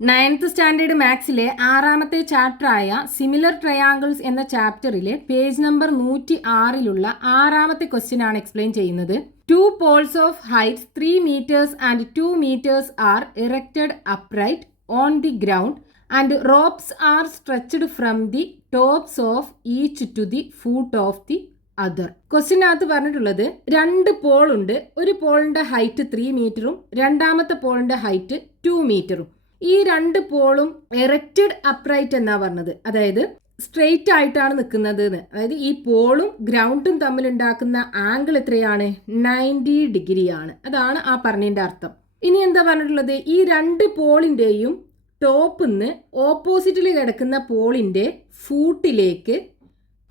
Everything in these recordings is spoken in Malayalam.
9th സ്റ്റാൻഡേർഡ് മാത്സിലെ 6ാമത്തെ ചാപ്റ്ററായ സിമിലർ ട്രയാങ്കിൾസ് എന്ന ചാപ്റ്ററിലെ പേജ് നമ്പർ 106ലുള്ള 6ാമത്തെ ക്വസ്റ്റ്യൻ ആണ് എക്സ്പ്ലെയിൻ ചെയ്യുന്നത്. 2 poles of heights 3 meters and 2 meters are erected upright on the ground and ropes are stretched from the tops of each to the foot of the other. ക്വസ്റ്റ്യനകത്ത് പറഞ്ഞിട്ടുള്ളത് 2 പോൾ ഉണ്ട്. ഒരു പോളിന്റെ ഹൈറ്റ് 3 മീറ്ററും രണ്ടാമത്തെ പോളിന്റെ ഹൈറ്റ് 2 മീറ്ററും. ഈ 2 പോളും എറക്റ്റഡ് അപ്രൈറ്റ് എന്നാ പറഞ്ഞത്, അതായത് സ്ട്രെയിറ്റ് ആയിട്ടാണ് നിൽക്കുന്നത്. അതായത് ഈ പോളും ഗ്രൗണ്ടും തമ്മിൽ ഉണ്ടാക്കുന്ന ആംഗിൾ എത്രയാണ്? 90 ഡിഗ്രിയാണ്. അതാണ് ആ പറഞ്ഞതിന്റെ അർത്ഥം. ഇനി എന്താ പറഞ്ഞിട്ടുള്ളത്? ഈ 2 പോളിന്റെയും ടോപ്പിന്ന് ഓപ്പോസിറ്റിൽ കിടക്കുന്ന പോളിന്റെ ഫൂട്ടിലേക്ക്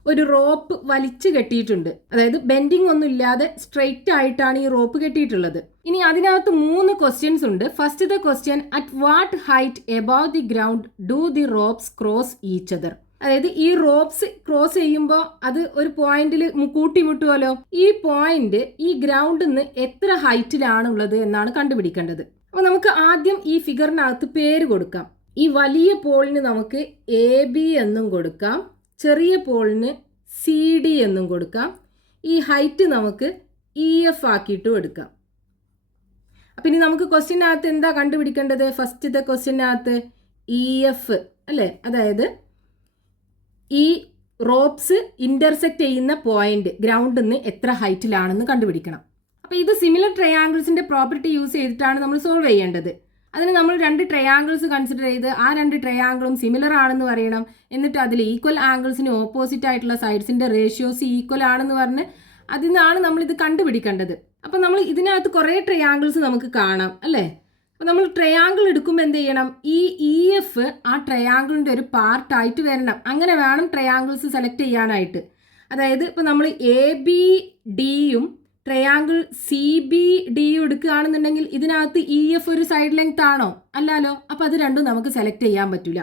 ഒരു റോപ്പ് വലിച്ചു കെട്ടിയിട്ടുണ്ട്. അതായത് ബെൻഡിങ് ഒന്നും ഇല്ലാതെ സ്ട്രെയിറ്റ് ആയിട്ടാണ് ഈ റോപ്പ് കെട്ടിയിട്ടുള്ളത്. ഇനി അതിനകത്ത് 3 ക്വസ്റ്റ്യൻസ് ഉണ്ട്. First the question, at what height above the ground do the ropes cross each other? അതായത് ഈ റോപ്സ് ക്രോസ് ചെയ്യുമ്പോൾ അത് ഒരു പോയിന്റിൽ കൂട്ടിമുട്ടുമല്ലോ. ഈ പോയിന്റ് ഈ ഗ്രൗണ്ടിൽ നിന്ന് എത്ര ഹൈറ്റിലാണ് ഉള്ളത് എന്നാണ് കണ്ടുപിടിക്കേണ്ടത്. അപ്പോൾ നമുക്ക് ആദ്യം ഈ ഫിഗറിനകത്ത് പേര് കൊടുക്കാം. ഈ വലിയ പോളിന് നമുക്ക് AB എന്നും കൊടുക്കാം, ചെറിയ പോളിന് CD എന്നും കൊടുക്കാം. ഈ ഹൈറ്റ് നമുക്ക് EF ആക്കിയിട്ടും എടുക്കാം. അപ്പം ഇനി നമുക്ക് ക്വസ്റ്റ്യനകത്ത് എന്താ കണ്ടുപിടിക്കേണ്ടത്? ഫസ്റ്റത്തെ ക്വസ്റ്റ്യനകത്ത് EF അല്ലേ, അതായത് ഈ റോപ്സ് ഇന്റർസെക്റ്റ് ചെയ്യുന്ന പോയിന്റ് ഗ്രൗണ്ടിൽ നിന്ന് എത്ര ഹൈറ്റിലാണെന്ന് കണ്ടുപിടിക്കണം. അപ്പോൾ ഇത് സിമിലർ ട്രയാങ്കിൾസിന്റെ പ്രോപ്പർട്ടി യൂസ് ചെയ്തിട്ടാണ് നമ്മൾ സോൾവ് ചെയ്യേണ്ടത്. അതിന് നമ്മൾ 2 ട്രയാങ്കിൾസ് കൺസിഡർ ചെയ്ത് ആ 2 ട്രയാങ്കിളും സിമിലർ ആണെന്ന് പറയണം. എന്നിട്ട് അതിൽ ഈക്വൽ ആംഗിൾസിന് ഓപ്പോസിറ്റ് ആയിട്ടുള്ള സൈഡ്സിന്റെ റേഷ്യോസ് ഈക്വൽ ആണെന്ന് പറഞ്ഞ് അതിനാണ് നമ്മൾ ഇത് കണ്ടുപിടിക്കേണ്ടത്. അപ്പം നമ്മൾ ഇതിനകത്ത് കുറേ ട്രയാങ്കിൾസ് നമുക്ക് കാണാം അല്ലേ. അപ്പം നമ്മൾ ട്രയാങ്കിൾ എടുക്കുമ്പോൾ എന്ത് ചെയ്യണം? ഈ EF ആ ട്രയാങ്കിളിൻ്റെ ഒരു പാർട്ടായിട്ട് വരണം. അങ്ങനെ വേണം ട്രയാങ്കിൾസ് സെലക്ട് ചെയ്യാനായിട്ട്. അതായത് ഇപ്പം നമ്മൾ ABDയും ട്രയാങ്കിൾ CBDയും എടുക്കുകയാണെന്നുണ്ടെങ്കിൽ ഇതിനകത്ത് EF ഒരു സൈഡ് ലെങ്ത് ആണോ? അല്ലല്ലോ. അപ്പം അത് രണ്ടും നമുക്ക് സെലക്ട് ചെയ്യാൻ പറ്റില്ല.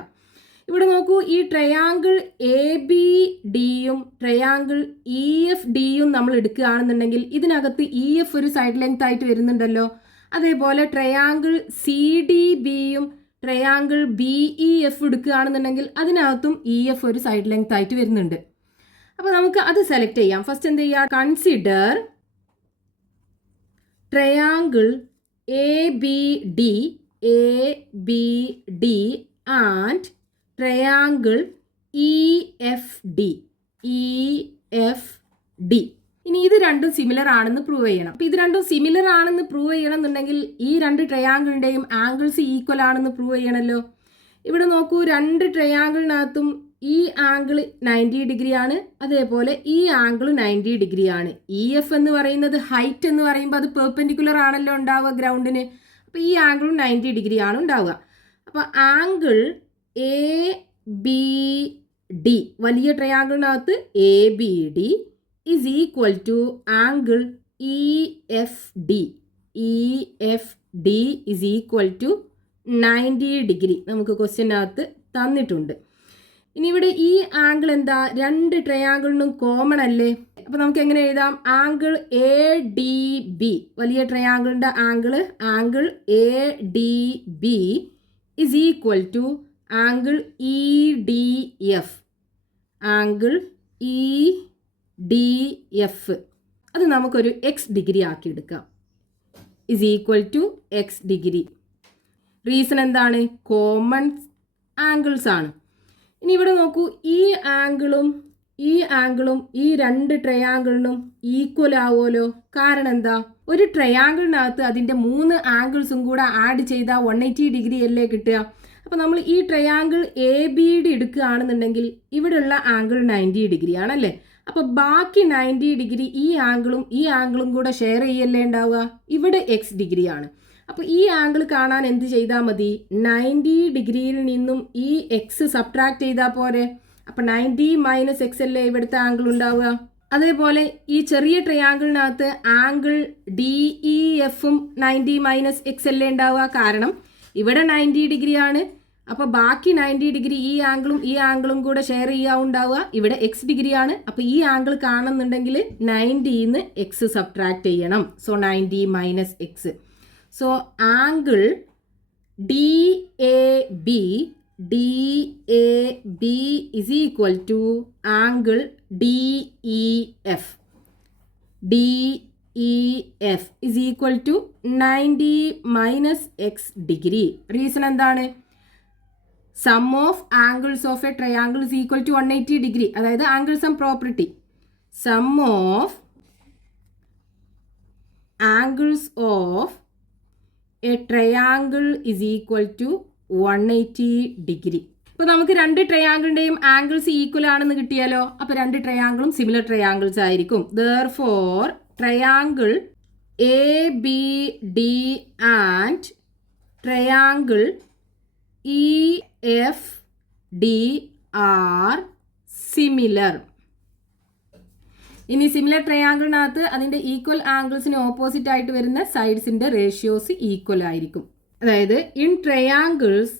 ഇവിടെ നോക്കൂ, ഈ ട്രയാങ്കിൾ ABDയും ട്രയാങ്കിൾ EFDയും നമ്മൾ എടുക്കുകയാണെന്നുണ്ടെങ്കിൽ ഇതിനകത്ത് EF ഒരു സൈഡ് ലെങ്ത് ആയിട്ട് വരുന്നുണ്ടല്ലോ. അതേപോലെ ട്രയാങ്കിൾ CDBയും ട്രയാങ്കിൾ BEF എടുക്കുകയാണെന്നുണ്ടെങ്കിൽ അതിനകത്തും EF ഒരു സൈഡ് ലെങ്ത് ആയിട്ട് വരുന്നുണ്ട്. അപ്പോൾ നമുക്ക് അത് സെലക്ട് ചെയ്യാം. ഫസ്റ്റ് എന്ത് ചെയ്യുക? Consider triangle ABD and triangle EFD. ഇനി ഇത് രണ്ടും സിമിലർ ആണെന്ന് പ്രൂവ് ചെയ്യണം. അപ്പോൾ ഇത് രണ്ടും സിമിലർ ആണെന്ന് പ്രൂവ് ചെയ്യണം എന്നുണ്ടെങ്കിൽ ഈ 2 ട്രയാങ്കിളിൻ്റെയും ആംഗിൾസ് ഈക്വൽ ആണെന്ന് പ്രൂവ് ചെയ്യണമല്ലോ. ഇവിടെ നോക്കൂ, 2 ട്രയാങ്കിളിനകത്തും ഈ ആംഗിൾ 90 ഡിഗ്രിയാണ്, അതേപോലെ ഈ ആംഗിൾ 90 ഡിഗ്രിയാണ്. EF എന്ന് പറയുന്നത് ഹൈറ്റ് എന്ന് പറയുമ്പോൾ അത് പെർപെൻഡിക്കുലർ ആണല്ലോ ഉണ്ടാവുക ഗ്രൗണ്ടിന്. അപ്പോൾ ഈ ആംഗിളും 90 ഡിഗ്രിയാണ് ഉണ്ടാവുക. അപ്പോൾ ആംഗിൾ ABD, വലിയ ട്രയാങ്കിളിനകത്ത് ABD is equal to angle EFD is equal to 90 degree നമുക്ക് ക്വസ്റ്റ്യനകത്ത് തന്നിട്ടുണ്ട്. ഇനി ഇവിടെ ഈ ആംഗിൾ എന്താ? 2 ട്രയാങ്കിളിനും കോമൺ അല്ലേ. അപ്പോൾ നമുക്ക് എങ്ങനെ എഴുതാം? ആംഗിൾ ADB, വലിയ ട്രയാങ്കിളിൻ്റെ angle ADB is equal to angle EDF. അത് നമുക്കൊരു X ഡിഗ്രി ആക്കി എടുക്കാം. Is equal to X degree. Reason എന്താണ്? കോമൺ ആംഗിൾസ് ആണ്. ഇനി ഇവിടെ നോക്കൂ, ഈ ആംഗിളും ഈ 2 ട്രയാങ്കിളിനും ഈക്വൽ ആവുമല്ലോ. കാരണം എന്താ? ഒരു ട്രയാങ്കിളിനകത്ത് അതിൻ്റെ 3 ആംഗിൾസും കൂടെ ആഡ് ചെയ്താൽ 180 ഡിഗ്രി അല്ലേ കിട്ടുക. അപ്പോൾ നമ്മൾ ഈ ട്രയാങ്കിൾ ABD എടുക്കുകയാണെന്നുണ്ടെങ്കിൽ ഇവിടെയുള്ള ആംഗിൾ 90 ഡിഗ്രി ആണല്ലേ. അപ്പോൾ ബാക്കി 90 ഡിഗ്രി ഈ ആംഗിളും കൂടെ ഷെയർ ചെയ്യല്ലേ ഉണ്ടാവുക. ഇവിടെ X ഡിഗ്രിയാണ്. അപ്പോൾ ഈ ആംഗിൾ കാണാൻ എന്ത് ചെയ്താൽ മതി? 90 ഡിഗ്രിയിൽ നിന്നും ഈ X സബ്ട്രാക്ട് ചെയ്താൽ പോരെ. അപ്പോൾ 90 മൈനസ് X അല്ലേ ഇവിടുത്തെ ആംഗിൾ ഉണ്ടാവുക. അതേപോലെ ഈ ചെറിയ ട്രയാങ്കിളിനകത്ത് ആംഗിൾ DEFും 90 മൈനസ് X അല്ലേ ഉണ്ടാവുക. കാരണം ഇവിടെ 90 ഡിഗ്രിയാണ്. അപ്പോൾ ബാക്കി 90 ഡിഗ്രി ഈ ആംഗിളും കൂടെ ഷെയർ ചെയ്യാവുണ്ടാവുക. ഇവിടെ X ഡിഗ്രിയാണ്. അപ്പോൾ ഈ ആംഗിൾ കാണുന്നുണ്ടെങ്കിൽ 90ന്ന് X സബ്ട്രാക്ട് ചെയ്യണം. So 90 minus X. So angle DAB is equal to angle DEF. DEF is equal to 90 minus x degree. Reason എന്താണ്? Sum of angles of a triangle is equal to 180 degree. അതായത് angle sum property. Sum of angles of a triangle is equal to 180 degree. ഇപ്പോൾ നമുക്ക് രണ്ട് ട്രയാങ്കിളിൻ്റെയും ആംഗിൾസ് ഈക്വൽ ആണെന്ന് കിട്ടിയാലോ? അപ്പോൾ രണ്ട് ട്രയാങ്കിളും സിമിലർ ട്രയാങ്കിൾസ് ആയിരിക്കും. Therefore, triangle ABD and triangle EFD are similar. ഇനി സിമിലർ ട്രയാങ്കിളിനകത്ത് അതിൻ്റെ ഈക്വൽ ആംഗിൾസിന് ഓപ്പോസിറ്റ് ആയിട്ട് വരുന്ന സൈഡ്സിൻ്റെ റേഷ്യോസ് ഈക്വൽ ആയിരിക്കും. അതായത് in triangles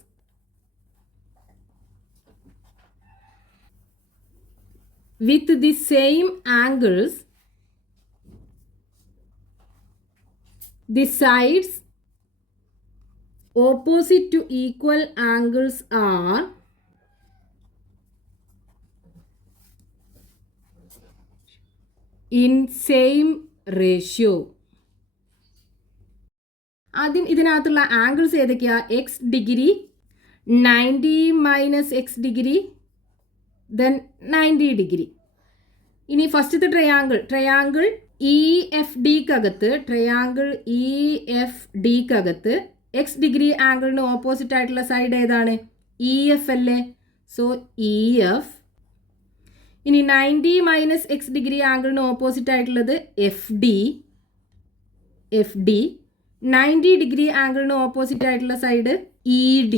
with the same angles, the sides opposite to equal angles are in same ratio. ആദ്യം ഇതിനകത്തുള്ള ആംഗിൾസ് ഏതൊക്കെയാ? X degree, 90 minus X degree, then 90 degree. ഇനി ഫസ്റ്റത്തെ ട്രയാങ്കിൾ EFDക്കകത്ത് എക്സ് ഡിഗ്രി ആംഗിളിന് ഓപ്പോസിറ്റ് ആയിട്ടുള്ള സൈഡ് ഏതാണ്? EF അല്ലേ? So EF. ഇനി 90 മൈനസ് എക്സ് ഡിഗ്രി ആംഗിളിന് ഓപ്പോസിറ്റ് ആയിട്ടുള്ളത് FD. 90 ഡിഗ്രി ആംഗിളിന് ഓപ്പോസിറ്റ് ആയിട്ടുള്ള സൈഡ് ED.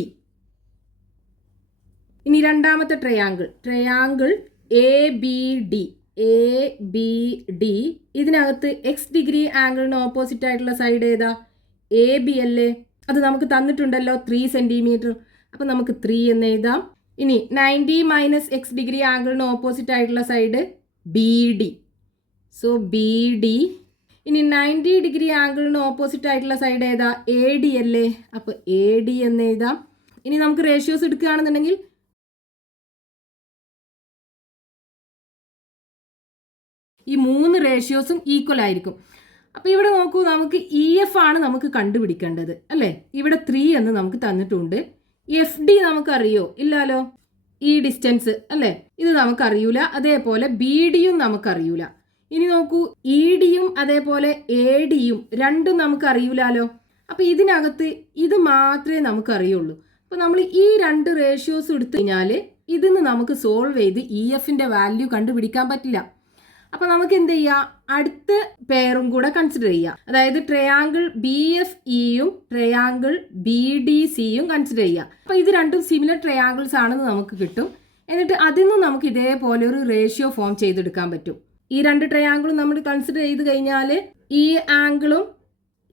ഇനി രണ്ടാമത്തെ ട്രയാങ്കിൾ ABD. ഇതിനകത്ത് എക്സ് ഡിഗ്രി ആംഗിളിന് ഓപ്പോസിറ്റ് ആയിട്ടുള്ള സൈഡ് ഏതാ? AB അല്ലേ? അത് നമുക്ക് തന്നിട്ടുണ്ടല്ലോ 3 സെൻറ്റിമീറ്റർ. അപ്പം നമുക്ക് 3 എന്ന് എഴുതാം. ഇനി 90 മൈനസ് എക്സ് ഡിഗ്രി ആംഗിളിന് ഓപ്പോസിറ്റ് ആയിട്ടുള്ള സൈഡ് BD. So BD. ഇനി 90 ഡിഗ്രി ആംഗിളിന് ഓപ്പോസിറ്റ് ആയിട്ടുള്ള സൈഡ് ഏതാ? AD അല്ലേ? അപ്പോൾ AD എന്ന് എഴുതാം. ഇനി നമുക്ക് റേഷ്യോസ് എടുക്കുകയാണെന്നുണ്ടെങ്കിൽ ഈ 3 റേഷ്യോസും ഈക്വൽ ആയിരിക്കും. അപ്പോൾ ഇവിടെ നോക്കൂ, നമുക്ക് EF ആണ് നമുക്ക് കണ്ടുപിടിക്കേണ്ടത് അല്ലേ? ഇവിടെ 3 എന്ന് നമുക്ക് തന്നിട്ടുണ്ട്. FD നമുക്കറിയോ? ഇല്ലാലോ. ഈ ഡിസ്റ്റൻസ് അല്ലേ, ഇത് നമുക്കറിയൂല. അതേപോലെ BDയും നമുക്കറിയൂല. ഇനി നോക്കൂ, EDയും അതേപോലെ ADയും രണ്ടും നമുക്കറിയൂലാലോ. അപ്പോൾ ഇതിനകത്ത് ഇത് മാത്രമേ നമുക്കറിയുള്ളൂ. അപ്പോൾ നമ്മൾ ഈ 2 റേഷ്യോസ് എടുത്തു കഴിഞ്ഞാൽ ഇതിന്ന് നമുക്ക് സോൾവ് ചെയ്ത് EFൻ്റെ വാല്യൂ കണ്ടുപിടിക്കാൻ പറ്റില്ല. അപ്പോൾ നമുക്ക് എന്ത് ചെയ്യാം? അടുത്ത പെയറും കൂടെ കൺസിഡർ ചെയ്യാം. അതായത് ട്രയാങ്കിൾ BFEയും ട്രയാങ്കിൾ BDCയും കൺസിഡർ ചെയ്യാം. അപ്പോൾ ഇത് രണ്ടും സിമിലർ ട്രയാങ്കിൾസ് ആണെന്ന് നമുക്ക് കിട്ടും. എന്നിട്ട് അതിൽ നിന്നും നമുക്ക് ഇതേപോലെ ഒരു റേഷ്യോ ഫോം ചെയ്തെടുക്കാൻ പറ്റും. ഈ 2 ട്രയാങ്കിളും നമ്മൾ കൺസിഡർ ചെയ്ത് കഴിഞ്ഞാൽ ഈ ആംഗിളും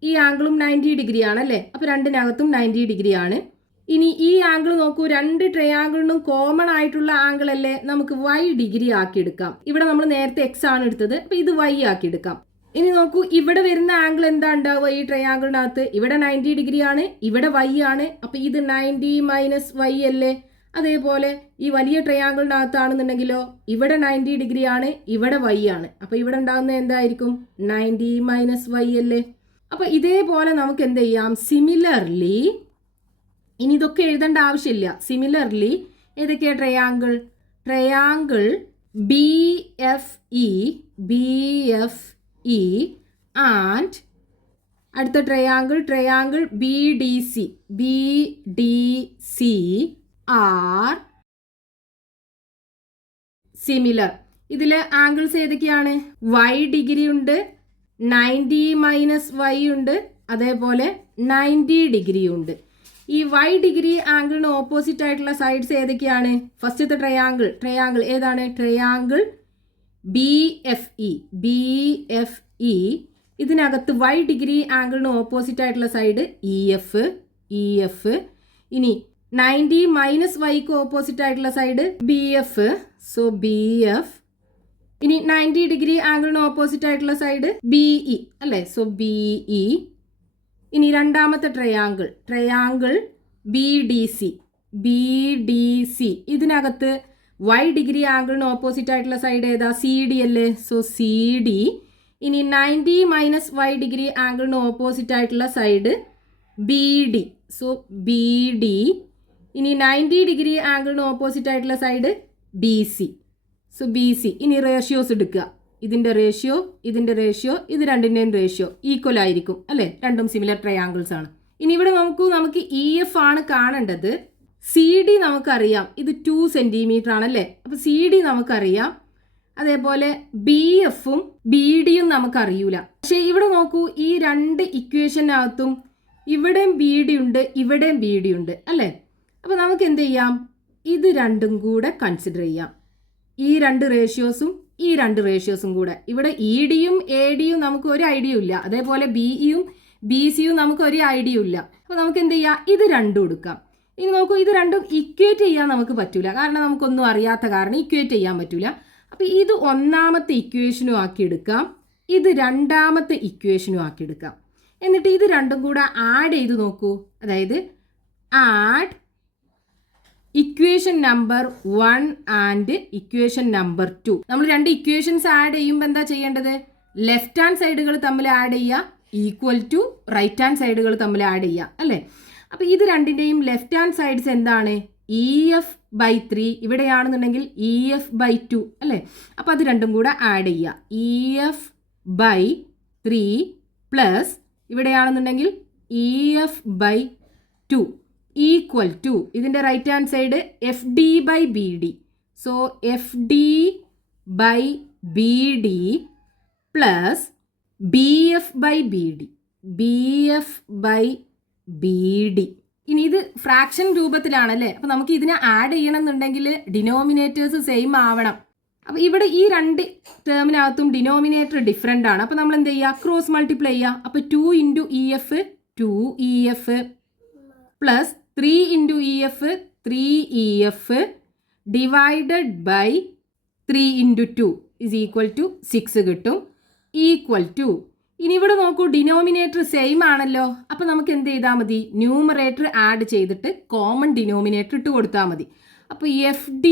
90 ഡിഗ്രി ആണല്ലേ? അപ്പോൾ രണ്ടിനകത്തും 90 ഡിഗ്രി ആണ്. ഇനി ഈ ആംഗിൾ നോക്കൂ, 2 ട്രയാങ്കിളിനും കോമൺ ആയിട്ടുള്ള ആംഗിൾ അല്ലേ? നമുക്ക് y ഡിഗ്രി ആക്കി എടുക്കാം. ഇവിടെ നമ്മൾ നേരത്തെ x ആണ് എടുത്തത്, അപ്പോൾ ഇത് y ആക്കി എടുക്കാം. ഇനി നോക്കൂ, ഇവിടെ വരുന്ന ആംഗിൾ എന്താ ഉണ്ടാവുക? ഈ ട്രയാങ്കിളിനകത്ത് ഇവിടെ 90 ഡിഗ്രി ആണ്, ഇവിടെ y ആണ്. അപ്പോൾ ഇത് 90 മൈനസ് y അല്ലേ? അതേപോലെ ഈ വലിയ ട്രയാങ്കിളിനകത്താണെന്നുണ്ടെങ്കിലോ ഇവിടെ 90 ഡിഗ്രി ആണ്, ഇവിടെ y ആണ്. അപ്പോൾ ഇവിടെ ഉണ്ടാകുന്നത് എന്തായിരിക്കും? 90 മൈനസ് y അല്ലേ? അപ്പോൾ ഇതേപോലെ നമുക്ക് എന്ത് ചെയ്യാം? സിമിലർലി, ഇനി ഇതൊക്കെ എഴുതേണ്ട ആവശ്യമില്ല. സിമിലർലി ഏതൊക്കെയാണ് ട്രയാങ്കിൾ BFE ആൻഡ് അടുത്ത ട്രയാങ്കിൾ BDC ആർ സിമിലർ. ഇതിലെ ആംഗിൾസ് ഏതൊക്കെയാണ്? y ഡിഗ്രി ഉണ്ട്, 90 മൈനസ് y ഉണ്ട്, അതേപോലെ 90 ഡിഗ്രി ഉണ്ട്. ഈ y ഡിഗ്രി ആംഗിളിന് ഓപ്പോസിറ്റ് ആയിട്ടുള്ള സൈഡ്സ് ഏതൊക്കെയാണ്? ഫസ്റ്റത്തെ ട്രയാങ്കിൾ ഏതാണ്? Triangle BFE. ഇതിനകത്ത് y ഡിഗ്രി ആംഗിളിന് ഓപ്പോസിറ്റ് ആയിട്ടുള്ള സൈഡ് EF. ഇനി 90 മൈനസ് വൈക്ക് ഓപ്പോസിറ്റ് ആയിട്ടുള്ള സൈഡ് BF. So BF. ഇനി 90 ഡിഗ്രി ആംഗിളിന് ഓപ്പോസിറ്റ് ആയിട്ടുള്ള സൈഡ് BE അല്ലേ? So BE. ഇനി രണ്ടാമത്തെ ട്രയാങ്കിൾ BDC ഇതിനകത്ത് y ഡിഗ്രി ആംഗിളിന് ഓപ്പോസിറ്റ് ആയിട്ടുള്ള സൈഡ് ഏതാ? CD അല്ലേ? So CD. ഇനി 90 മൈനസ് y ഡിഗ്രി ആംഗിളിന് ഓപ്പോസിറ്റ് ആയിട്ടുള്ള സൈഡ് BD. So BD. ഇനി 90 ഡിഗ്രി ആംഗിളിന് ഓപ്പോസിറ്റ് ആയിട്ടുള്ള സൈഡ് BC. So BC. ഇനി റേഷ്യോസ് എടുക്കുക. ഇതിൻ്റെ റേഷ്യോ, ഇത് രണ്ടിൻ്റെയും റേഷ്യോ ഈക്വൽ ആയിരിക്കും അല്ലേ? രണ്ടും സിമിലർ ട്രയാങ്കിൾസ് ആണ്. ഇനി ഇവിടെ നമുക്ക് EF ആണ് കാണേണ്ടത്. CD നമുക്കറിയാം, ഇത് 2 സെൻറ്റിമീറ്റർ ആണല്ലേ? അപ്പോൾ CD നമുക്കറിയാം. അതേപോലെ BFും BDയും നമുക്കറിയൂല. പക്ഷേ ഇവിടെ നോക്കൂ, ഈ രണ്ട് ഇക്വേഷനകത്തും ഇവിടെയും BD ഉണ്ട്, ഇവിടെയും BD ഉണ്ട് അല്ലേ? അപ്പോൾ നമുക്ക് എന്ത് ചെയ്യാം? ഇത് രണ്ടും കൂടെ കൺസിഡർ ചെയ്യാം. ഈ രണ്ട് റേഷ്യോസും കൂടെ. ഇവിടെ EDയും ADയും നമുക്ക് ഒരു ഐഡിയ ഇല്ല. അതേപോലെ BEയും BCയും നമുക്ക് ഒരു ഐഡിയ ഇല്ല. അപ്പോൾ നമുക്ക് എന്ത് ചെയ്യാം? ഇത് രണ്ടും എടുക്കാം. ഇനി നോക്കൂ, ഇത് രണ്ടും ഇക്വേറ്റ് ചെയ്യാൻ നമുക്ക് പറ്റൂല. കാരണം നമുക്കൊന്നും അറിയാത്ത കാരണം ഇക്വേറ്റ് ചെയ്യാൻ പറ്റൂല. അപ്പോൾ ഇത് ഒന്നാമത്തെ ഇക്വേഷനും ആക്കി എടുക്കാം, ഇത് രണ്ടാമത്തെ ഇക്വേഷനും ആക്കി എടുക്കാം. എന്നിട്ട് ഇത് രണ്ടും കൂടെ ആഡ് ചെയ്ത് നോക്കൂ. അതായത് add equation number 1 and equation number 2. നമ്മൾ രണ്ട് ഇക്വേഷൻസ് ആഡ് ചെയ്യുമ്പോൾ എന്താ ചെയ്യേണ്ടത്? ലെഫ്റ്റ് ഹാൻഡ് സൈഡുകൾ തമ്മിൽ ആഡ് ചെയ്യുക, ഈക്വൽ ടു റൈറ്റ് ഹാൻഡ് സൈഡുകൾ തമ്മിൽ ആഡ് ചെയ്യുക അല്ലേ? അപ്പോൾ ഇത് രണ്ടിൻ്റെയും ലെഫ്റ്റ് ഹാൻഡ് സൈഡ്സ് എന്താണ്? EF/3. ഇവിടെയാണെന്നുണ്ടെങ്കിൽ EF/2 അല്ലേ? അപ്പോൾ അത് രണ്ടും കൂടെ ആഡ് ചെയ്യുക. EF/3 പ്ലസ് ഇവിടെയാണെന്നുണ്ടെങ്കിൽ EF/2 ഈക്വൽ ടു ഇതിൻ്റെ right hand side FD/BD. So FD/BD plus BF/BD. ഇനി ഇത് ഫ്രാക്ഷൻ രൂപത്തിലാണല്ലേ? അപ്പോൾ നമുക്ക് ഇതിനെ ആഡ് ചെയ്യണമെന്നുണ്ടെങ്കിൽ ഡിനോമിനേറ്റേഴ്സ് സെയിം ആവണം. അപ്പോൾ ഇവിടെ ഈ രണ്ട് ടേമിനകത്തും ഡിനോമിനേറ്റർ ഡിഫറെൻ്റ് ആണ്. അപ്പോൾ നമ്മൾ എന്ത് ചെയ്യുക? ക്രോസ് മൾട്ടിപ്ലൈ ചെയ്യുക. അപ്പോൾ 2 × EF 2EF plus 3 × EF 3EF divided by 3 × 2 is equal to 6 കിട്ടും. ഈക്വൽ ടു ഇനി ഇവിടെ നോക്കൂ, ഡിനോമിനേറ്റർ സെയിം ആണല്ലോ. അപ്പോൾ നമുക്ക് എന്ത് ചെയ്താൽ മതി? ന്യൂമറേറ്റർ ആഡ് ചെയ്തിട്ട് കോമൺ ഡിനോമിനേറ്റർ ഇട്ട് കൊടുത്താൽ മതി. അപ്പോൾ FD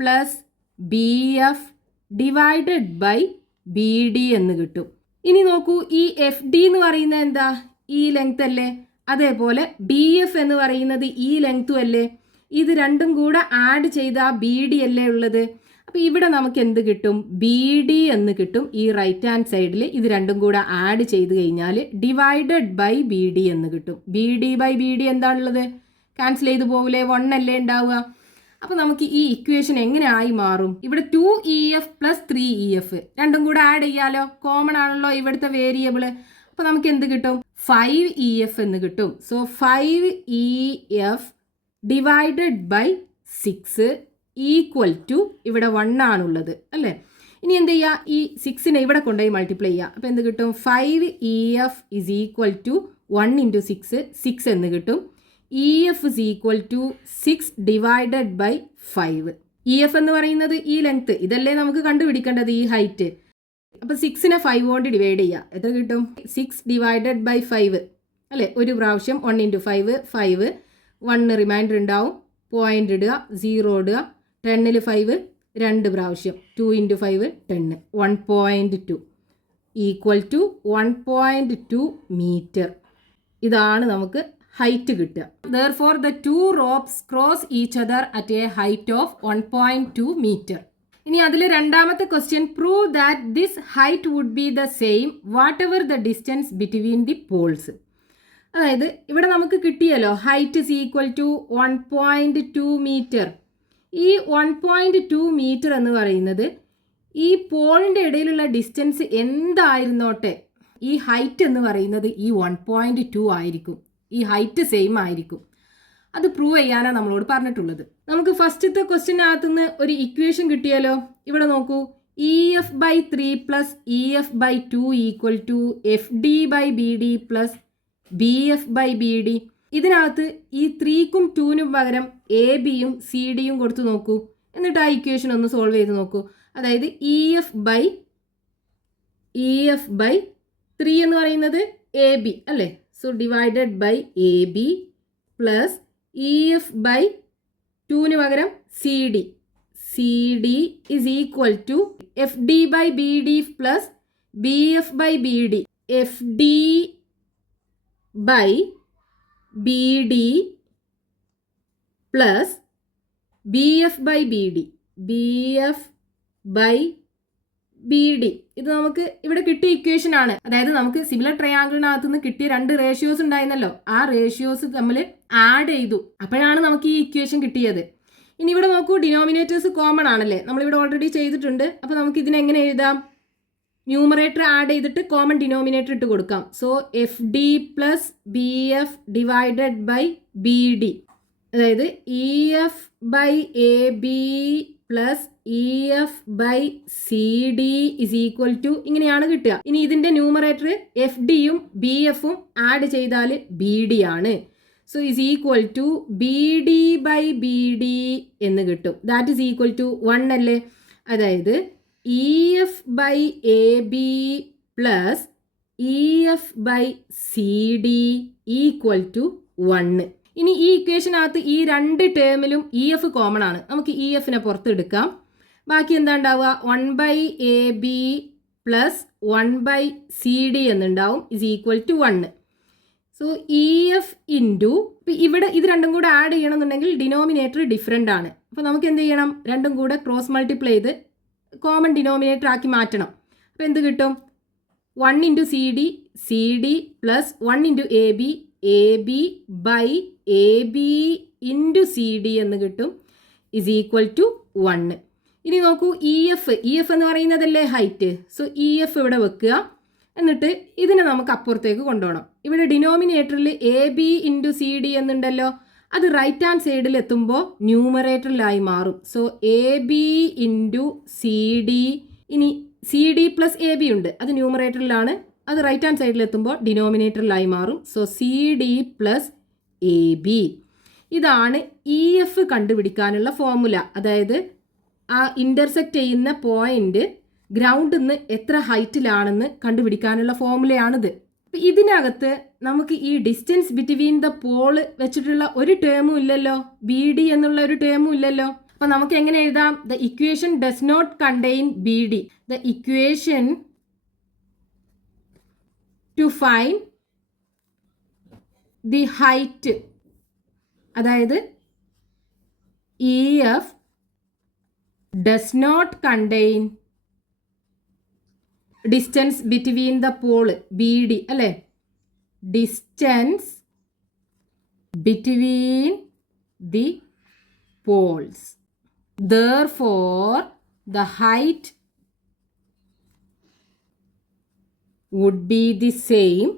plus BF divided by BD എന്ന് കിട്ടും. ഇനി നോക്കൂ, ഈ FD എന്ന് പറയുന്നത് എന്താ? ഈ ലെങ്ത് അല്ലേ? അതേപോലെ BF എന്ന് പറയുന്നത് ഈ ലെങ്ത്തും അല്ലേ? ഇത് രണ്ടും കൂടെ ആഡ് ചെയ്താൽ BD അല്ലേ ഉള്ളത്? അപ്പോൾ ഇവിടെ നമുക്ക് എന്ത് കിട്ടും? BD എന്ന് കിട്ടും. ഈ റൈറ്റ് ഹാൻഡ് സൈഡിൽ ഇത് രണ്ടും കൂടെ ആഡ് ചെയ്ത് കഴിഞ്ഞാൽ ഡിവൈഡഡ് ബൈ BD എന്ന് കിട്ടും. BD/BD എന്താണുള്ളത്? ക്യാൻസൽ ചെയ്ത് പോകില്ലേ? 1 അല്ലേ ഉണ്ടാവുക. അപ്പോൾ നമുക്ക് ഈ ഇക്വേഷൻ എങ്ങനെ ആയി മാറും? ഇവിടെ 2EF പ്ലസ് 3EF രണ്ടും കൂടെ ആഡ് ചെയ്യാലോ. കോമൺ ആണല്ലോ ഇവിടുത്തെ വേരിയബിൾ. അപ്പോൾ നമുക്ക് എന്ത് കിട്ടും? 5EF എന്ന് കിട്ടും. So 5EF divided by 6 equal to ഇവിടെ 1 ആണുള്ളത് അല്ലേ? ഇനി എന്ത് ചെയ്യുക? ഈ 6നെ ഇവിടെ കൊണ്ടുപോയി മൾട്ടിപ്ലൈ ചെയ്യുക. അപ്പോൾ എന്ത് കിട്ടും? 5EF ഇസ് ഈക്വൽ ടു 1 × 6 6 എന്ന് കിട്ടും. EF is equal to 6 divided by 5. EF എന്ന് പറയുന്നത് ഈ ലെങ്ത്, ഇതല്ലേ നമുക്ക് കണ്ടുപിടിക്കേണ്ടത്, ഈ ഹൈറ്റ്. അപ്പോൾ 6നെ 5 കൊണ്ട് ഡിവൈഡ് ചെയ്യുക. എത്ര കിട്ടും? 6 ഡിവൈഡഡ് ബൈ 5 അല്ലേ? ഒരു പ്രാവശ്യം 1 × 5 5, 1 റിമൈൻഡർ ഉണ്ടാവും, പോയിൻ്റ് ഇടുക, 0 ഇടുക, 10ൽ 5 2 പ്രാവശ്യം, 2 × 5 10, 1.2 ഈക്വൽ ടു 1.2 മീറ്റർ. ഇതാണ് നമുക്ക് ഹൈറ്റ് കിട്ടുക. Therefore, the two ropes cross each other at a height of 1.2 meter. ഇനി അതിൽ രണ്ടാമത്തെ question, prove that this height would be the same whatever the distance between the poles. അതായത് ഇവിടെ നമുക്ക് കിട്ടിയല്ലോ height is equal to 1.2 metre. ഈ 1.2 മീറ്റർ എന്ന് പറയുന്നത് ഈ പോളിൻ്റെ ഇടയിലുള്ള ഡിസ്റ്റൻസ് എന്തായിരുന്നോട്ടെ, ഈ ഹൈറ്റ് എന്ന് പറയുന്നത് ഈ 1.2 ആയിരിക്കും. ഈ ഹൈറ്റ് സെയിം ആയിരിക്കും. അത് പ്രൂവ് ചെയ്യാനാണ് നമ്മളോട് പറഞ്ഞിട്ടുള്ളത്. നമുക്ക് ഫസ്റ്റത്തെ ക്വസ്റ്റ്യനകത്തുനിന്ന് ഒരു ഇക്വേഷൻ കിട്ടിയാലോ. ഇവിടെ നോക്കൂ, EF/3 plus EF/2 equal to FD/BD plus BF/BD. ഇതിനകത്ത് ഈ 3ക്കും 2നും പകരം ABയും CDയും കൊടുത്ത് നോക്കൂ. എന്നിട്ട് ആ ഇക്വേഷൻ ഒന്ന് സോൾവ് ചെയ്ത് നോക്കൂ. അതായത് EF/3 എന്ന് പറയുന്നത് AB അല്ലേ? So divided by AB plus E F by 2 പകരം C D. C D is equal to F D by B D plus B F by B D. F D by B D plus B F by B D. B F by B D ഇത് നമുക്ക് ഇവിടെ കിട്ടിയ ഇക്വേഷൻ ആണ്. അതായത് നമുക്ക് സിമിലർ ട്രയാങ്കിളിനകത്ത് നിന്ന് കിട്ടിയ 2 റേഷ്യോസ് ഉണ്ടായിരുന്നല്ലോ, ആ റേഷ്യോസ് തമ്മിൽ ആഡ് ചെയ്തു, അപ്പോഴാണ് നമുക്ക് ഈ ഇക്വേഷൻ കിട്ടിയത്. ഇനി ഇവിടെ നോക്കൂ, ഡിനോമിനേറ്റേഴ്സ് കോമൺ ആണല്ലേ, നമ്മളിവിടെ ഓൾറെഡി ചെയ്തിട്ടുണ്ട്. അപ്പോൾ നമുക്ക് ഇതിനെ എങ്ങനെ എഴുതാം? ന്യൂമറേറ്റർ ആഡ് ചെയ്തിട്ട് കോമൺ ഡിനോമിനേറ്റർ ഇട്ട് കൊടുക്കാം. So F D plus B F divided by B D, അതായത് E F by A B plus E F by C D is equal to ഇങ്ങനെയാണ് കിട്ടുക. ഇനി ഇതിന്റെ ന്യൂമറേറ്റർ എഫ് ഡിയും ബി എഫും ആഡ് ചെയ്താൽ ബി ഡി ആണ്. So is equal to B D by B D എന്ന് കിട്ടും. ദാറ്റ് ഇസ് ഈക്വൽ ടു 1 അല്ലേ. അതായത് E F by A B plus E F by C D equal to 1. ഇനി ഈ ഇക്വേഷനകത്ത് ഈ 2 ടേമിലും ഇ എഫ് കോമൺ ആണ്. നമുക്ക് ഇ എഫിനെ പുറത്തെടുക്കാം. ബാക്കി എന്താ ഉണ്ടാവുക? 1 by A B plus 1 by C D എന്നുണ്ടാവും is equal to 1. So E F into, ഇപ്പം ഇവിടെ ഇത് രണ്ടും കൂടെ ആഡ് ചെയ്യണമെന്നുണ്ടെങ്കിൽ ഡിനോമിനേറ്റർ ഡിഫറെൻ്റ് ആണ്. അപ്പോൾ നമുക്ക് എന്ത് ചെയ്യണം? രണ്ടും കൂടെ ക്രോസ് മൾട്ടിപ്ലൈ ചെയ്ത് കോമൺ ഡിനോമിനേറ്റർ ആക്കി മാറ്റണം. അപ്പോൾ എന്ത് കിട്ടും? 1 into C D, C D plus 1 into A B, A B by A B into C D എന്ന് കിട്ടും ഇസ് ഈക്വൽ ടു 1. ഇനി നോക്കൂ, ഇ എഫ് എന്ന് പറയുന്നതല്ലേ ഹൈറ്റ്. സോ ഇ എഫ് ഇവിടെ വെക്കുക. എന്നിട്ട് ഇതിനെ നമുക്ക് അപ്പുറത്തേക്ക് കൊണ്ടുപോകണം. ഇവിടെ ഡിനോമിനേറ്ററിൽ A B into C D എന്നുണ്ടല്ലോ, അത് റൈറ്റ് ഹാൻഡ് സൈഡിൽ എത്തുമ്പോൾ ന്യൂമറേറ്ററിലായി മാറും. So A B into C D. ഇനി C D plus A B ഉണ്ട്, അത് ന്യൂമറേറ്ററിലാണ്, അത് റൈറ്റ് ഹാൻഡ് സൈഡിൽ എത്തുമ്പോൾ ഡിനോമിനേറ്ററിലായി മാറും. So C D plus A B. ഇതാണ് ഇ എഫ് കണ്ടുപിടിക്കാനുള്ള ഫോർമുല. അതായത് ആ ഇൻ്റർസെക്റ്റ് ചെയ്യുന്ന പോയിന്റ് ഗ്രൗണ്ടിൽ നിന്ന് എത്ര ഹൈറ്റിലാണെന്ന് കണ്ടുപിടിക്കാനുള്ള ഫോർമുലയാണിത്. അപ്പം ഇതിനകത്ത് നമുക്ക് ഈ ഡിസ്റ്റൻസ് ബിറ്റ്വീൻ ദ പോൾ വെച്ചിട്ടുള്ള ഒരു ടേമും ഇല്ലല്ലോ, ബി ഡി എന്നുള്ള ഒരു ടേമും ഇല്ലല്ലോ. അപ്പം നമുക്ക് എങ്ങനെ എഴുതാം? The equation does not contain B D. The equation to find the height, അതായത് E F does not contain distance between the pole B D അല്ലേ, distance between the poles. Therefore, the height would be the same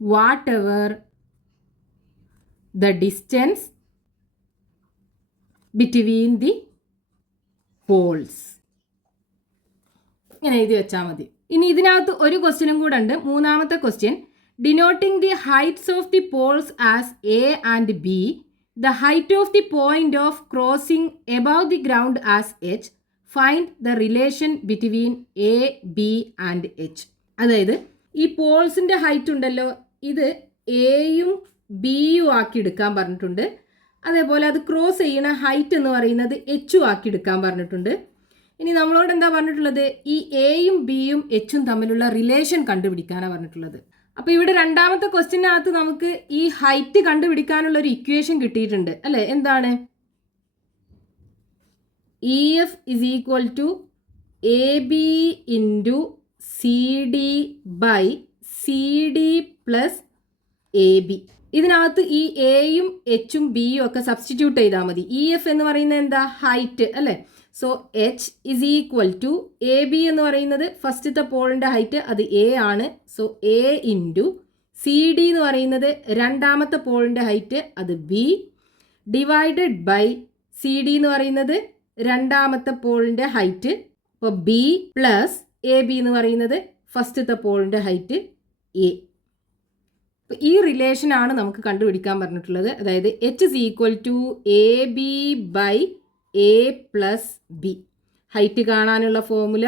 whatever the distance between the poles. ഇങ്ങനെ എഴുതി വെച്ചാൽ മതി. ഇനി ഇതിനകത്ത് ഒരു ക്വസ്റ്റ്യനും കൂടെ ഉണ്ട്, മൂന്നാമത്തെ question. Denoting the heights of the poles as A and B, the height of the point of crossing above the ground as h, find the relation between a, b and h. അതായത് ഈ പോൾസിൻ്റെ ഹൈറ്റ് ഉണ്ടല്ലോ, ഇത് എയും ബിയും ആക്കി എടുക്കാൻ പറഞ്ഞിട്ടുണ്ട്. അതേപോലെ അത് ക്രോസ് ചെയ്യുന്ന ഹൈറ്റ് എന്ന് പറയുന്നത് എച്ചും ആക്കി എടുക്കാൻ പറഞ്ഞിട്ടുണ്ട്. ഇനി നമ്മളോട് എന്താ പറഞ്ഞിട്ടുള്ളത്? ഈ എയും ബിയും എച്ചും തമ്മിലുള്ള റിലേഷൻ കണ്ടുപിടിക്കാനാണ് പറഞ്ഞിട്ടുള്ളത്. അപ്പോൾ ഇവിടെ രണ്ടാമത്തെ ക്വസ്റ്റ്യനകത്ത് നമുക്ക് ഈ ഹൈറ്റ് കണ്ടുപിടിക്കാനുള്ള ഒരു ഇക്വേഷൻ കിട്ടിയിട്ടുണ്ട് അല്ലേ. എന്താണ്? E F is equal to A B into C D by C D plus A B. ഇതിനകത്ത് ഈ എയും എച്ചും ബിയും ഒക്കെ സബ്സ്റ്റിറ്റ്യൂട്ട് ചെയ്താൽ മതി. ഇ എഫ് എന്ന് പറയുന്നത് എന്താ? ഹൈറ്റ് അല്ലേ. So H is equal to A B എന്ന് പറയുന്നത് ഫസ്റ്റത്തെ പോളിൻ്റെ ഹൈറ്റ്, അത് എ ആണ്. So A into C D എന്ന് പറയുന്നത് രണ്ടാമത്തെ പോളിൻ്റെ ഹൈറ്റ്, അത് B, divided by C D എന്ന് പറയുന്നത് രണ്ടാമത്തെ പോളിൻ്റെ ഹൈറ്റ്, അപ്പോൾ ബി പ്ലസ് എ ബി എന്ന് പറയുന്നത് ഫസ്റ്റത്തെ പോളിൻ്റെ ഹൈറ്റ് എ. അപ്പോൾ ഈ റിലേഷനാണ് നമുക്ക് കണ്ടുപിടിക്കാൻ പറഞ്ഞിട്ടുള്ളത്. അതായത് H is equal to A B by A plus B. Height കാണാനുള്ള formula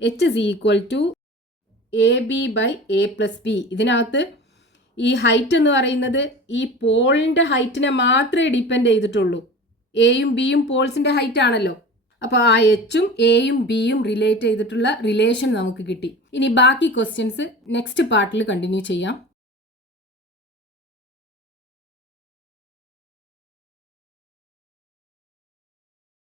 H is equal to A B by A plus B. ഇതിനകത്ത് ഈ ഹൈറ്റ് എന്ന് പറയുന്നത് ഈ പോളിൻ്റെ ഹൈറ്റിനെ മാത്രമേ ഡിപ്പെൻഡ് ചെയ്തിട്ടുള്ളൂ. എയും ബിയും പോൾസിൻ്റെ ഹൈറ്റ് ആണല്ലോ. അപ്പോൾ ആ എച്ചും എയും ബിയും റിലേറ്റ് ചെയ്തിട്ടുള്ള റിലേഷൻ നമുക്ക് കിട്ടി. ഇനി ബാക്കി ക്വസ്റ്റ്യൻസ് നെക്സ്റ്റ് പാർട്ടിൽ കണ്ടിന്യൂ ചെയ്യാം.